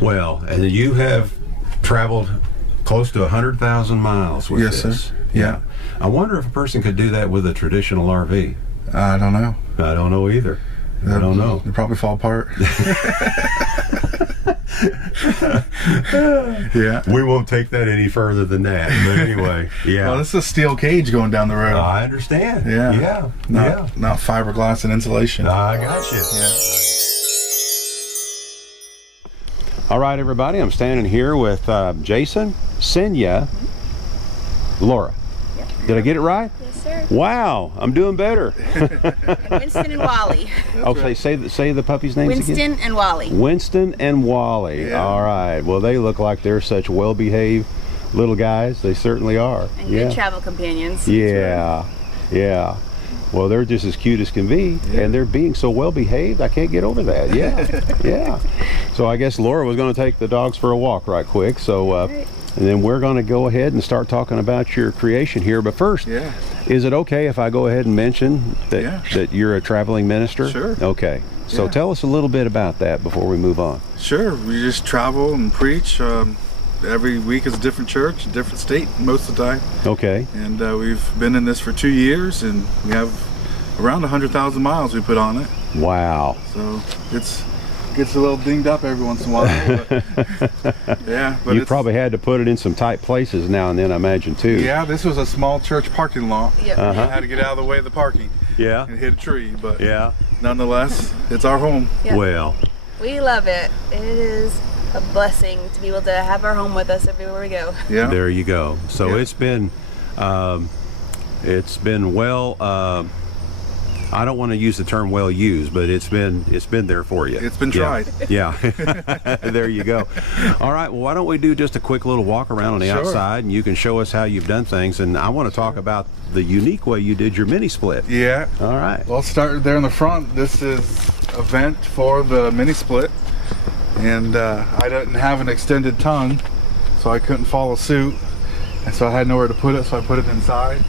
Well, and you have traveled close to 100,000 miles with Yes, this. sir. Yeah. I wonder if a person could do that with a traditional RV. I don't know. I don't know either. I don't know. They probably fall apart. Yeah. We won't take that any further than that. But anyway, yeah. Well, this is a steel cage going down the road. I understand. Yeah. Yeah. Not fiberglass and insulation. I got you. Yeah. All right, everybody. I'm standing here with Jason, Senya, Laura. Yep. Did I get it right? Yes, sir. Wow, I'm doing better. And Winston and Wally. Okay, say the puppies' names again. Winston and Wally. Winston and Wally. Yeah. All right. Well, they look like they're such well-behaved little guys. They certainly are. And good travel companions. Yeah. Yeah. Well, they're just as cute as can be, and they're being so well-behaved. I can't get over that. Yeah. Yeah. So I guess Laura was going to take the dogs for a walk right quick. So, Right. and then we're going to go ahead and start talking about your creation here. But first, Yeah. is it okay if I go ahead and mention that that you're a traveling minister? Sure. Okay. So Yeah. tell us a little bit about that before we move on. Sure. We just travel and preach. Every week is a different church, a different state most of the time. Okay. And we've been in this for 2 years, and we have around 100,000 miles we put on it. Wow. So gets a little dinged up every once in a while. But, yeah. But You it's- probably had to put it in some tight places now and then, I imagine, too. Yeah, this was a small church parking lot. Yep. I had to get out of the way of the parking Yeah. and hit a tree, but Yeah. nonetheless, it's our home. Yep. Well, We love it. It is a blessing to be able to have our home with us everywhere we go. Yeah. there you go. So Yeah. it's been well. I don't want to use the term well used, but it's been there for you. It's been Yeah. tried. Yeah. There you go. All right. Well, why don't we do just a quick little walk around on the Sure. outside, and you can show us how you've done things. And I want to talk about the unique way you did your mini split. Yeah. All right. Well, I'll start there in the front. This is a vent for the mini split, and I didn't have an extended tongue, so I couldn't follow suit, and so I had nowhere to put it, so I put it inside.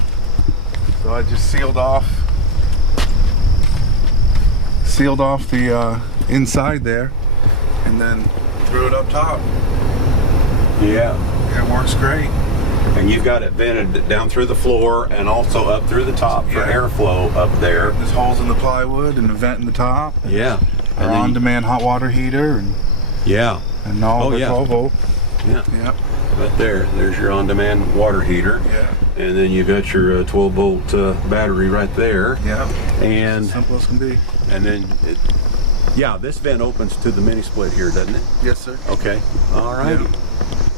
So I just sealed off the inside there, and then threw it up top. Yeah. It works great. And you've got it vented down through the floor and also up through the top for Yeah. airflow up there. There's holes in the plywood and a vent in the top. Yeah. Our And then- on-demand hot water heater and Yeah. all Oh, the yeah. 12 volt. Yeah. Yep. Right there. There's your on-demand water heater. Yeah. And then you've got your 12-volt battery right there. Yep. And Simple as can be. then, this vent opens to the mini split here, doesn't it? Yes, sir. Okay. All right. Yeah.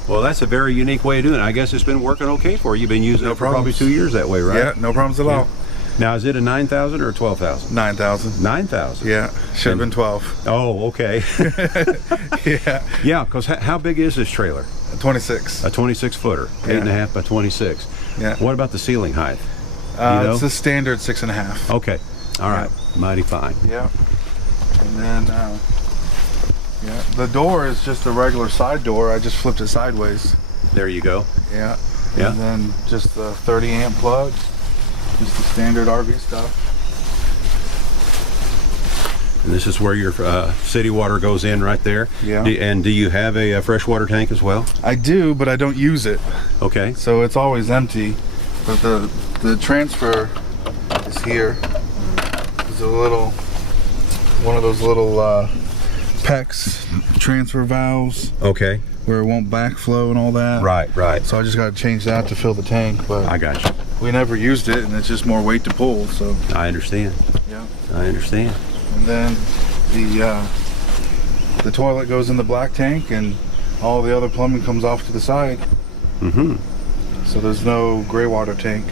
Well, that's a very unique way of doing it. I guess it's been working okay for you. You've been using No it for probably problems. 2 years that way, right? Yeah, no problems at all. Now, is it a 9,000 or a 12,000? 9,000. 9,000. Yeah, should have been 12. Oh, okay. Yeah, Yeah, because how big is this trailer? 26. A 26-footer, Yeah. 8.5 by 26. Yeah. What about the ceiling height? You know? It's a standard 6.5. Okay. All right. Mighty fine. Yeah. And then, the door is just a regular side door. I just flipped it sideways. There you go. Yeah. Yeah. And then just the 30 amp plug. Just the standard RV stuff. And this is where your city water goes in right there. Yeah. And do you have a freshwater tank as well? I do, but I don't use it. Okay. So it's always empty. But the transfer is here. There's one of those little PEX transfer valves Okay. where it won't backflow and all that. Right. So I just got to change that to fill the tank. But I got you. we never used it, and it's just more weight to pull. So I understand. yeah. I understand. And then the toilet goes in the black tank, and all the other plumbing comes off to the side. Mm-hmm. So there's no gray water tank.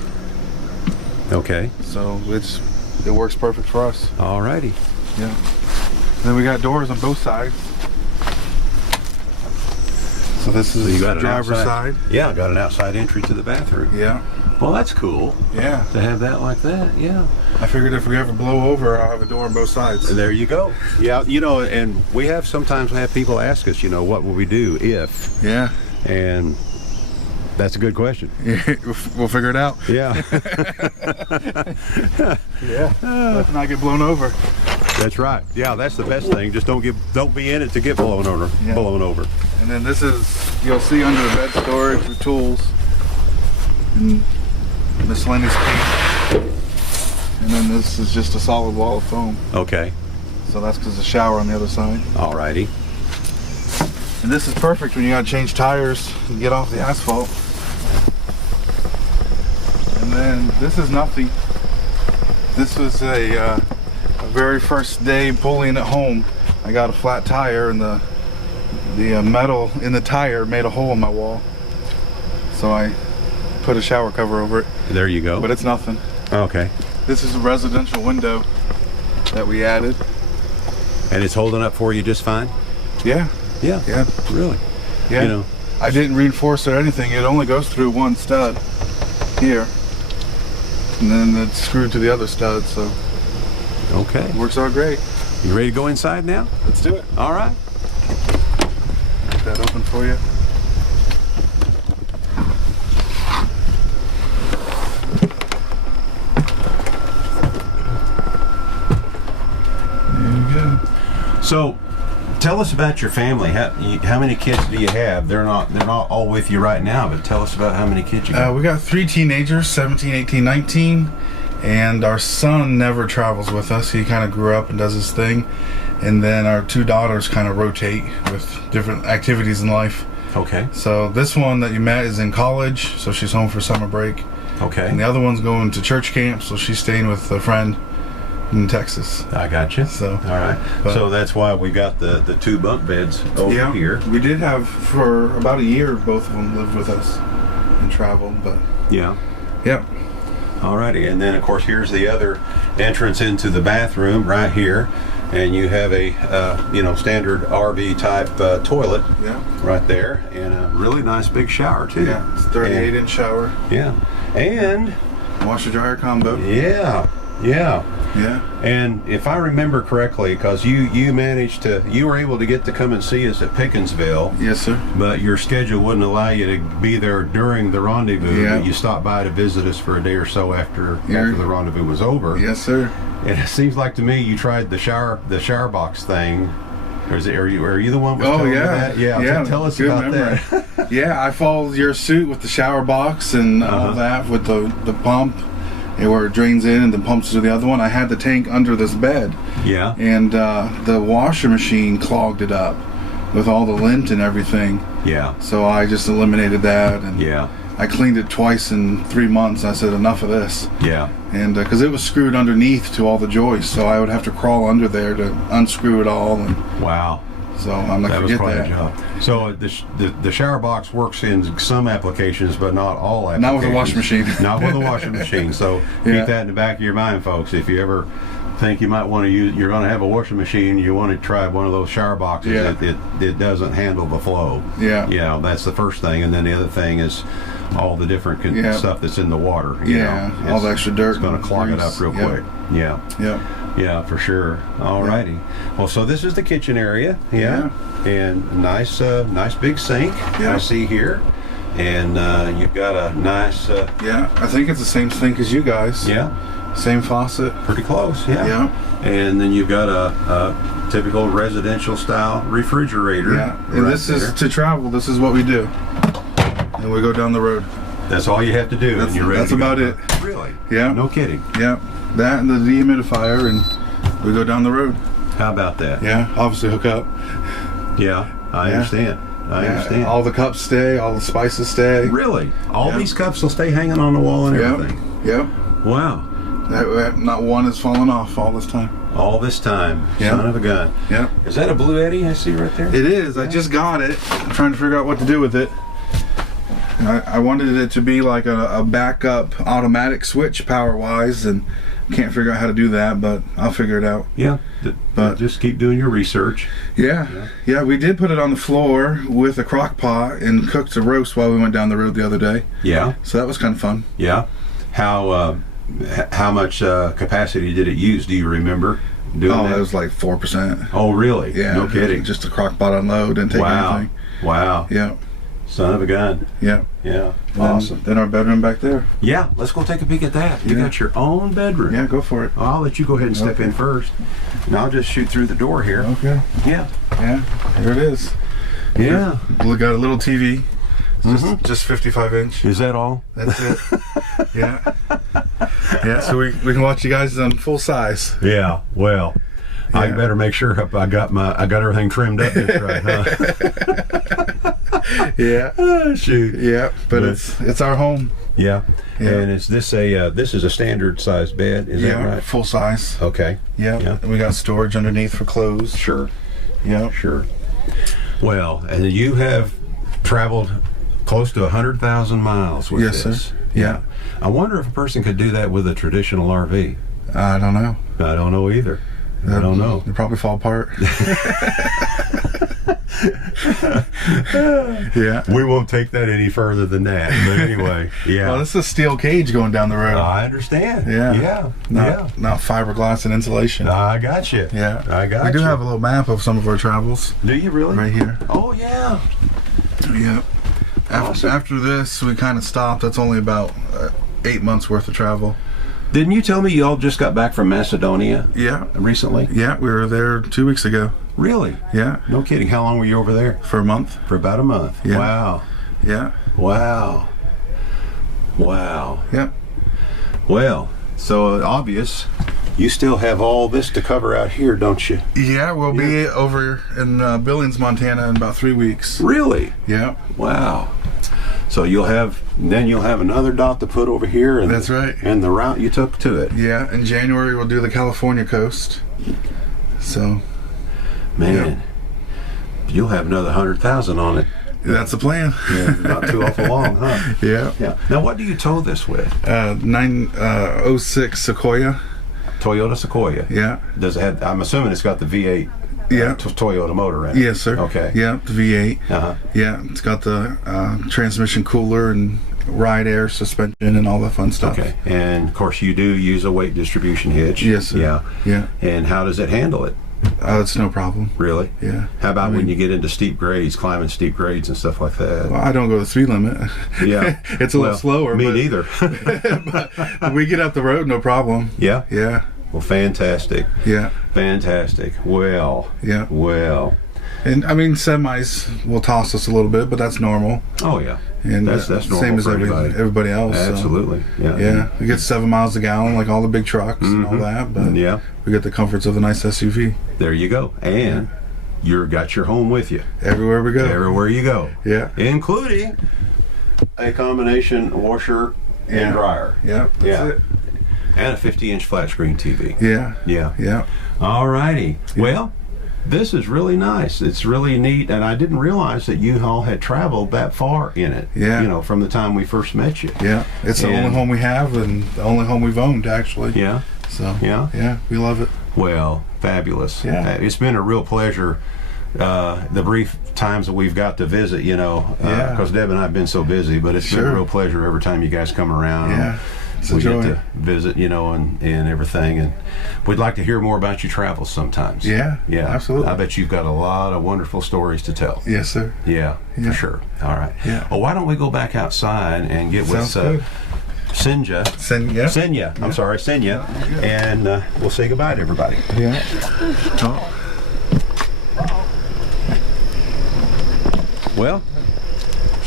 Okay. So it works perfect for us. All righty. Yeah. Then we got doors on both sides. So this is So you got the an driver's outside- side. Yeah, got an outside entry to the bathroom. Yeah. Well, that's cool Yeah. to have that like that. Yeah. I figured if we ever blow over, I'll have a door on both sides. And there you go. Yeah, and we sometimes have people ask us, what will we do if? Yeah. And that's a good question. We'll figure it out. Yeah. Yeah. Let's not get blown over. That's right. Yeah, that's the best thing. Just don't be in it to get blown over. Yeah. Blown over. And then this is, you'll see under the bed storage with tools and miscellaneous paint. And then this is just a solid wall of foam. Okay. So that's because the shower on the other side. Alrighty. And this is perfect when you gotta change tires and get off the asphalt. And then this is nothing. This was a very first day pulling it home. I got a flat tire and the metal in the tire made a hole in my wall. So I put a shower cover over it. There you go. But it's nothing. Okay. This is a residential window that we added. And it's holding up for you just fine? Yeah. Yeah. Yeah. Really? Yeah. You know. I didn't reinforce it or anything. It only goes through one stud here. And then it's screwed to the other stud, so Okay. it works out great. You ready to go inside now? Let's do it. All right. Get that open for you. There you go. So, tell us about your family. How many kids do you have? They're not all with you right now, but tell us about how many kids you got. We got 3 teenagers, 17, 18, 19, and our son never travels with us. He kind of grew up and does his thing. And then our 2 daughters kind of rotate with different activities in life. Okay. So this one that you met is in college, so she's home for summer break. Okay. And the other one's going to church camp, so she's staying with a friend in Texas. I got you. So, all right. but- So that's why we got the 2 bunk beds over here. We did have, for about a year, both of them lived with us and traveled, but Yeah. yep. Alrighty, and then of course here's the other entrance into the bathroom right here, and you have a standard RV type toilet Yeah. right there, and a really nice big shower too. Yeah. It's a 38-inch shower. Yeah, and Washer dryer combo. yeah. Yeah. And if I remember correctly, because you were able to get to come and see us at Pickensville, Yes, sir. but your schedule wouldn't allow you to be there during the rendezvous. Yeah. But you stopped by to visit us for a day or so after Yeah. the rendezvous was over. Yes, sir. And it seems like to me you tried the shower box thing. Or are you the one who was Oh, telling me yeah. that? Yeah. Yeah, Tell us good about memory. that. Yeah, I followed your suit with the shower box and all Uh-huh. that with the pump, and where it drains in and then pumps to the other one. I had the tank under this bed, Yeah. and the washer machine clogged it up with all the lint and everything. Yeah. So I just eliminated that, and Yeah. I cleaned it twice in 3 months. I said enough of this, Yeah. and because it was screwed underneath to all the joists, so I would have to crawl under there to unscrew it all, and Wow. so I'm like, That was forget quite that. a job. So the shower box works in some applications, but not all applications. Not with a washing machine. Not with a washing machine. So Yeah. keep that in the back of your mind, folks. If you ever think you might want to you're going to have a washing machine, you want to try one of those shower boxes. Yeah. It doesn't handle the flow. Yeah. You know, that's the first thing. And then the other thing is all the different Yeah. stuff that's in the water. You Yeah, know, all the extra dirt It's going to and clog it up grease. real Yep. quick. Yeah. Yep. Yeah, for sure. All righty. Well, so this is the kitchen area. Yeah. And nice big sink. Yeah. I see here. And you've got a nice. Yeah, I think it's the same sink as you guys. Yeah. Same faucet. Pretty close. Yeah. Yeah. And then you've got a typical residential style refrigerator. Yeah. And right this is there. to travel. This is what we do. And we go down the road. That's all you have to do, and you're ready. That's to go. about it. Really? Yeah. No kidding. Yeah. That and the dehumidifier, and we go down the road. How about that? Yeah. Obviously hook up. Yeah. I Yeah. understand. I Yeah, understand. all the cups stay. All the spices stay. Really? All Yeah. these cups will stay hanging on the wall and Yep. everything. Yep. Wow. Not one has fallen off all this time. All this time. Yeah. Son of a gun. Yeah. Is that a Blue Eddy I see right there? It is. I just got it. I'm trying to figure out what to do with it. I wanted it to be like a backup automatic switch power-wise, and can't figure out how to do that, but I'll figure it out. Yeah. But- just keep doing your research. Yeah. We did put it on the floor with a crock pot and cooked a roast while we went down the road the other day. Yeah. So that was kind of fun. Yeah. How much capacity did it use? Do you remember doing Oh, that? that was like 4%. Oh, really? Yeah. No kidding. Just a crock pot unload and take Wow. anything. Wow. Yeah. Son of a gun. Yeah. Yeah. And Awesome. Then our bedroom back there. Yeah, let's go take a peek at that. You Yeah. got your own bedroom. Yeah, go for it. I'll let you go ahead and step Okay. in first. And I'll just shoot through the door here. Okay. Yeah. Yeah. Here it is. Yeah. We got a little TV. It's Mhm. just 55 inch. Is that all? That's it. Yeah. Yeah. So we can watch you guys on full size. Yeah. Well, I Yeah. better make sure I got everything trimmed up just right, huh? Yeah. Oh, shoot. Yeah. But But- it's our home. Yeah. Yeah. And is this this is a standard size bed? Is that right? Full size. Okay. Yeah. Yeah. We got storage underneath for clothes. Sure. Yeah. Sure. Well, and you have traveled close to 100,000 miles with Yes, this. sir. Yeah. I wonder if a person could do that with a traditional RV. I don't know. I don't know either. I don't know. They probably fall apart. Yeah. We won't take that any further than that. But anyway, yeah. Well, this is a steel cage going down the road. I understand. Yeah. Yeah. Not fiberglass and insulation. I got you. Yeah. I got We do you. have a little map of some of our travels Do you really? right here. Oh, yeah. Yeah. Awesome. After this, we kind of stopped. That's only about 8 months worth of travel. Didn't you tell me you all just got back from Macedonia Yeah. recently? Yeah, we were there 2 weeks ago. Really? Yeah. No kidding. How long were you over there? For a month. For about a month. Yeah. Wow. Yeah. Wow. Wow. Yeah. Well, so obvious. You still have all this to cover out here, don't you? Yeah, we'll be over in Billings, Montana in about 3 weeks. Really? Yeah. Wow. So you'll have another dot to put over here, and That's right. And the route you took to it. Yeah. In January, we'll do the California coast. So, Man, you'll have another 100,000 on it. that's the plan. Yeah, not too awful long, huh? Yeah. Yeah. Now, what do you tow this with? 906 Sequoia. Toyota Sequoia. Yeah. Does it have? I'm assuming it's got the V8 Yeah. Toyota motor in it. Yes, sir. Okay. Yeah, the V8. Uh-huh. Yeah, it's got the transmission cooler and ride air suspension and all that fun stuff. Okay. And of course, you do use a weight distribution hitch. Yes, sir. Yeah. Yeah. And how does it handle it? It's no problem. Really? Yeah. How about I mean- when you get into steep grades, climbing steep grades and stuff like that? Well, I don't go the speed limit. Yeah. It's a little slower. Me but, neither. but we get up the road, no problem. Yeah. Yeah. Well, fantastic. Yeah. Fantastic. Well. Yeah. Well. And I mean, semis will toss us a little bit, but that's normal. Oh yeah. And That's normal same as for anybody. everybody else. so, Absolutely. Yeah. yeah. We get 7 miles a gallon like all the big trucks and all that, but Yeah. we get the comforts of a nice SUV There you go. And you're got your home with you everywhere we go. everywhere you go, Yeah. including a combination washer Yeah. and dryer. Yeah. That's Yeah. it. And a 50-inch flat screen TV. Yeah. Yeah. Yeah. All righty. Well, this is really nice. It's really neat, and I didn't realize that you all had traveled that far in it. Yeah. You know, from the time we first met you. Yeah. It's the And- only home we have and the only home we've owned, actually. Yeah. So, Yeah. yeah, we love it. Well, fabulous. Yeah. It's been a real pleasure. The brief times that we've got to visit, you know, Yeah. because Deb and I have been so busy, but it's been Sure. a real pleasure every time you guys come around. Yeah. It's a We get joy. to visit, you know, and everything. And we'd like to hear more about your travels sometimes. Yeah. Yeah. Absolutely. I bet you've got a lot of wonderful stories to tell. Yes, sir. Yeah, Yeah. for sure. All right. Yeah. Well, why don't we go back outside and get Sounds with good. Sinja. Yeah. Senya. I'm sorry, Senya. And we'll say goodbye to everybody. Yeah. Oh. Well,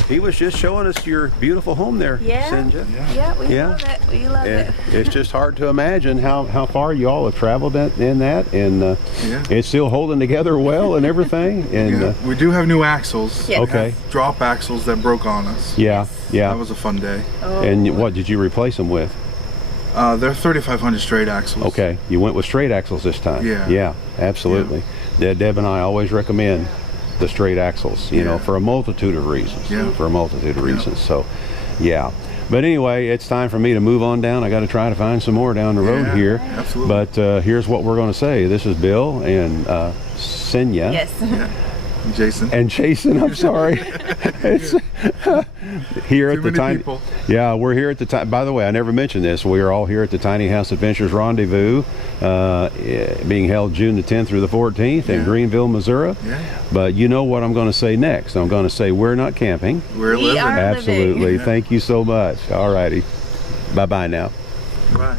he was just showing us your beautiful home there, Yeah. Sinja. Yeah, we Yeah. love it. We love And it. it's just hard to imagine how far you all have traveled in that, and Yeah. it's still holding together well and everything. And Yeah. We do have new axles. Yes. Okay. Have drop axles that broke on us. yeah. That was a fun day. Oh. And what did you replace them with? They're 3500 straight axles. Okay, you went with straight axles this time. Yeah. Yeah, absolutely. Deb and I always recommend the straight axles, you know, Yeah. for a multitude of reasons. Yeah. For a multitude of reasons. So, yeah. But anyway, it's time for me to move on down. I got to try to find some more down the road Yeah, here. absolutely. But here's what we're going to say. This is Bill and Senya. Yes. Jason. And Jason, I'm sorry. It's here Too at the many tiny. people. Yeah, we're here at the tiny. By the way, I never mentioned this. We are all here at the Tiny House Adventures Rendezvous, being held June the 10th through the 14th in Yeah. Greenville, Missouri. Yeah. But you know what I'm going to say next? I'm going to say we're not camping. We're We living. are- Absolutely. Yeah. Thank you so much. All righty. Bye bye now. Bye.